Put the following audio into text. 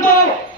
বাংলাদেশের